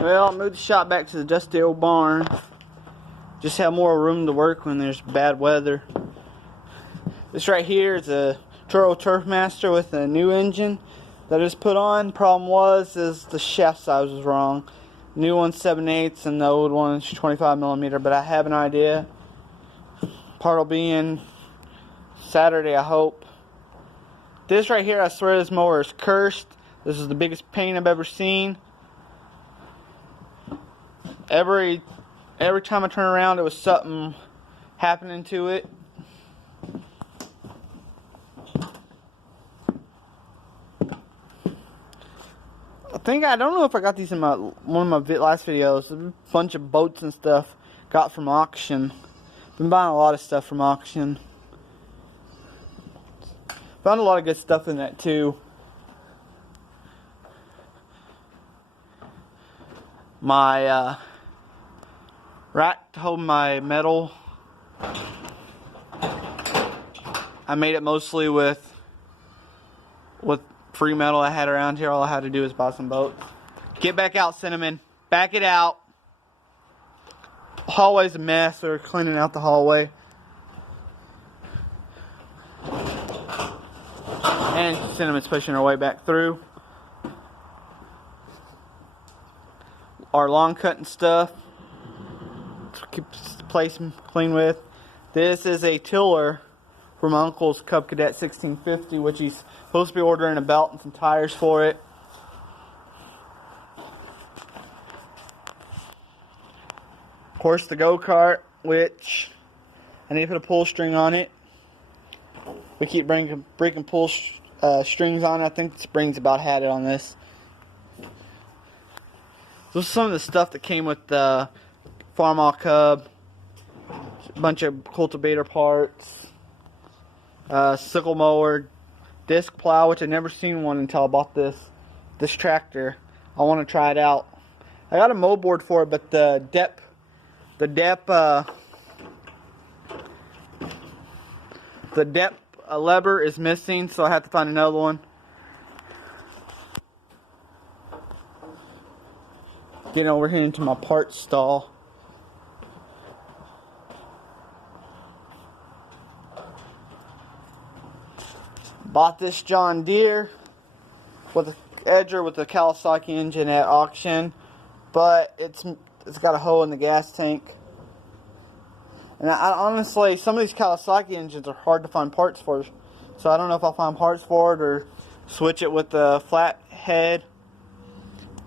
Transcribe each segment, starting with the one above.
Well, I moved the shop back to the dusty old barn. Just have more room to work when there's bad weather. This right here is a Toro Turfmaster with a new engine that is put on. Problem is the shaft size was wrong. New one's 7/8 and the old one's 25mm, but I have an idea. Part will be in Saturday, I hope. This right here, I swear this mower is cursed. This is the biggest pain I've ever seen. Every time I turn around, there was something happening to it. I don't know if I got these in one of my last videos. A bunch of boats and stuff got from auction. Been buying a lot of stuff from auction. Found a lot of good stuff in that too. My rack to hold my metal, I made it mostly with free metal I had around here. All I had to do is buy some bolts. Get back out, Cinnamon. Back it out. Hallway's a mess. They're cleaning out the hallway. And Cinnamon's pushing her way back through. Our lawn cutting stuff to keep the place clean with. This is a tiller for my uncle's Cub Cadet 1650, which he's supposed to be ordering a belt and some tires for it. Of course, the go-kart, which I need to put a pull string on it. We keep breaking pull strings on it. I think the spring's about had it on this. This is some of the stuff that came with the Farmall Cub. A bunch of cultivator parts. Sickle mower. Disc plow, which I've never seen one until I bought this tractor. I want to try it out. I got a mow board for it, but the depth lever is missing, so I have to find another one. Getting over here into my parts stall. Bought this John Deere with an Edger with a Kawasaki engine at auction, but it's got a hole in the gas tank. And I honestly, some of these Kawasaki engines are hard to find parts for, so I don't know if I'll find parts for it or switch it with the flat head.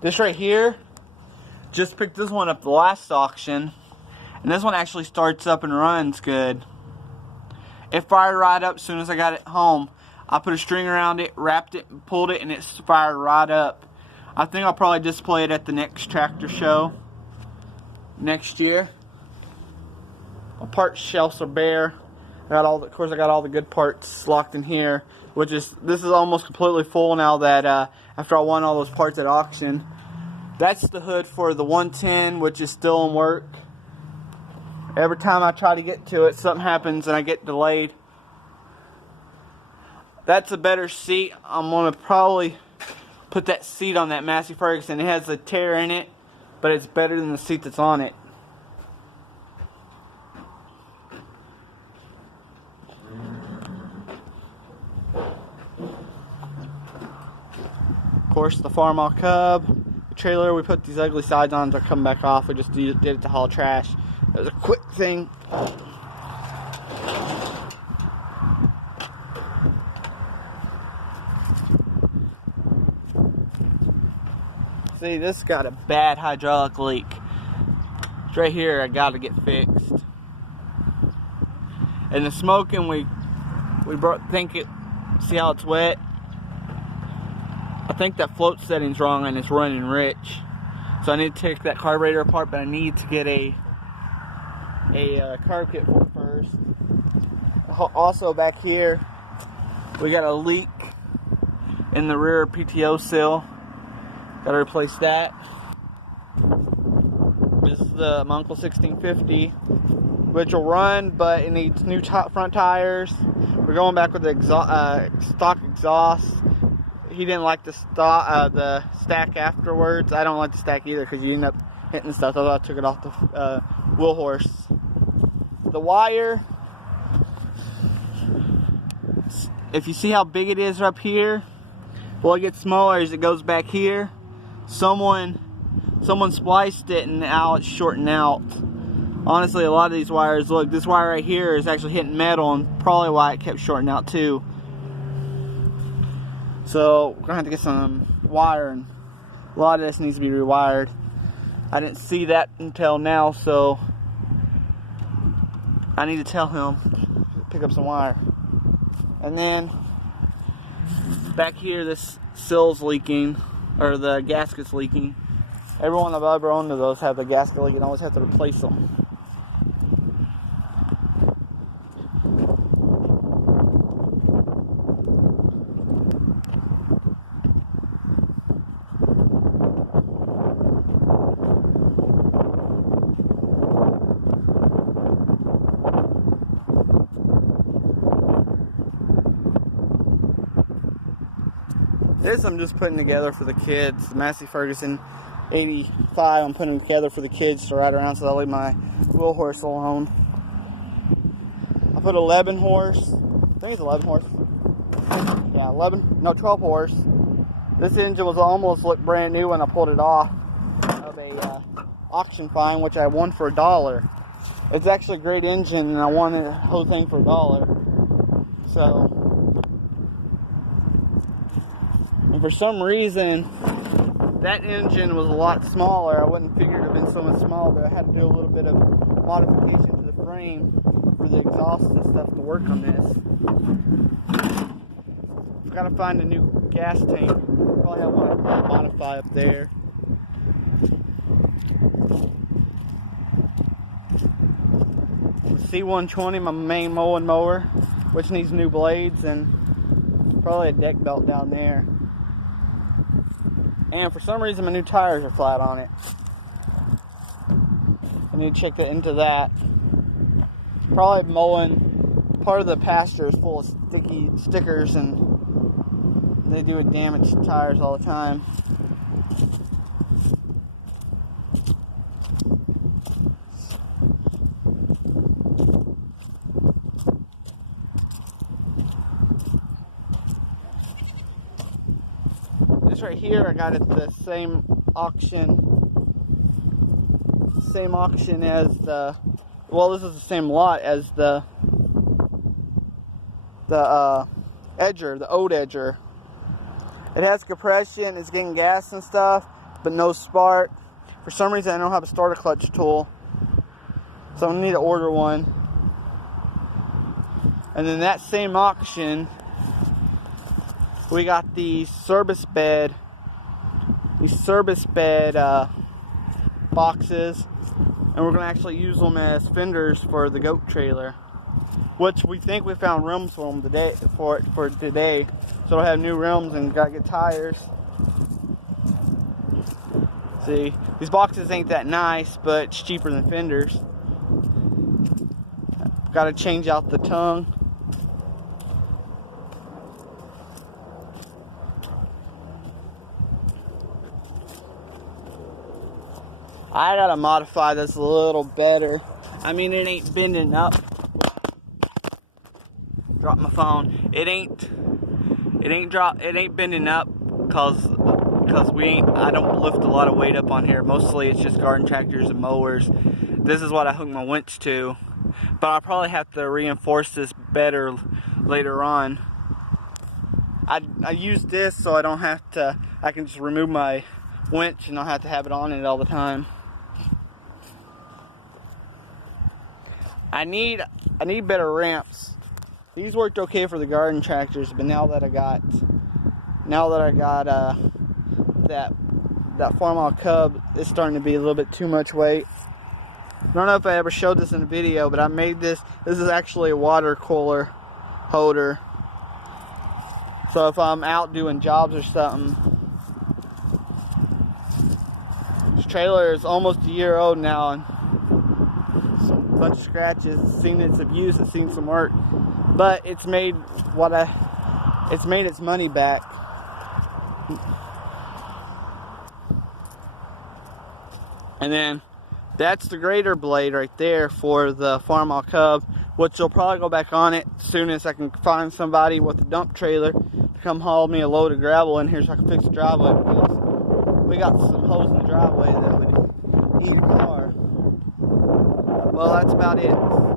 This right here, just picked this one up the last auction, and this one actually starts up and runs good. It fired right up as soon as I got it home. I put a string around it, wrapped it, and pulled it, and it fired right up. I think I'll probably display it at the next tractor show next year. My parts shelves are bare. Of course, I got all the good parts locked in here, this is almost completely full now that after I won all those parts at auction. That's the hood for the 110, which is still in work. Every time I try to get to it, something happens and I get delayed. That's a better seat. I'm going to probably put that seat on that Massey Ferguson. It has a tear in it, but it's better than the seat that's on it. Of course, the Farmall Cub. The trailer, we put these ugly sides on, they're coming back off. We just did it to haul trash. It was a quick thing. See, this got a bad hydraulic leak. It's right here, I gotta get fixed. And the smoking, we think it, see how it's wet? I think that float setting's wrong and it's running rich. So I need to take that carburetor apart, but I need to get a carb kit for it first. Also back here, we got a leak in the rear PTO seal. Gotta replace that. This is the my Uncle 1650, which will run, but it needs new front tires. We're going back with the stock exhaust. he didn't like the stack afterwards. I don't like the stack either because you end up hitting stuff. I took it off the wheel horse. The wire, if you see how big it is up here, well, it gets smaller as it goes back here. Someone spliced it and now it's shorting out. Honestly, a lot of these wires, look, this wire right here is actually hitting metal, and probably why it kept shorting out too. So we're gonna have to get some wire, and a lot of this needs to be rewired. I didn't see that until now, so I need to tell him to pick up some wire. And then back here, this sill's leaking, or the gasket's leaking. Every one I've ever owned of those have the gasket leaking. I always have to replace them. This I'm just putting together for the kids. The Massey Ferguson 85 I'm putting together for the kids to ride around, so I'll leave my wheel horse alone. I put 11 horse. I think it's 11 horse. Yeah, 12 horse. This engine was almost looked brand new when I pulled it off of a auction find, which I won for $1. It's actually a great engine, and I won the whole thing for $1. So, and for some reason, that engine was a lot smaller. I wouldn't figure it would have been so much smaller, but I had to do a little bit of modification to the frame for the exhaust and stuff to work on this. I've got to find a new gas tank. Probably have one to modify up there. The C120, my main mowing mower, which needs new blades and probably a deck belt down there. And for some reason my new tires are flat on it. I need to check into that. Probably mowing, part of the pasture is full of sticky stickers, and they do damage to tires all the time. This right here I got at the same auction as the, well, this is the same lot as the Edger, the old Edger. It has compression, it's getting gas and stuff, but no spark. For some reason I don't have a starter clutch tool, so I'm gonna need to order one. And then that same auction, we got these service bed boxes, and we're gonna actually use them as fenders for the goat trailer, which we think we found rims for them today. So we'll have new rims and gotta get tires. See, these boxes ain't that nice, but it's cheaper than fenders. Got to change out the tongue. I gotta modify this a little better. I mean, it ain't bending up. Drop my phone. It ain't bending up because I don't lift a lot of weight up on here. Mostly it's just garden tractors and mowers. This is what I hook my winch to, but I'll probably have to reinforce this better later on. I use this so I don't have to, I can just remove my winch and I'll have to have it on it all the time. I need better ramps. These worked okay for the garden tractors, but now that I got that 4 mile cub, it's starting to be a little bit too much weight. I don't know if I ever showed this in a video, but I made this. This is actually a water cooler holder. So if I'm out doing jobs or something, this trailer is almost a year old now, and a bunch of scratches. It's seen its abuse, it's seen some work, but it's made its money back. And then that's the grader blade right there for the Farmall Cub, which will probably go back on it as soon as I can find somebody with a dump trailer to come haul me a load of gravel in here so I can fix the driveway, because we got some holes in the driveway that would eat your car. Well, that's about it.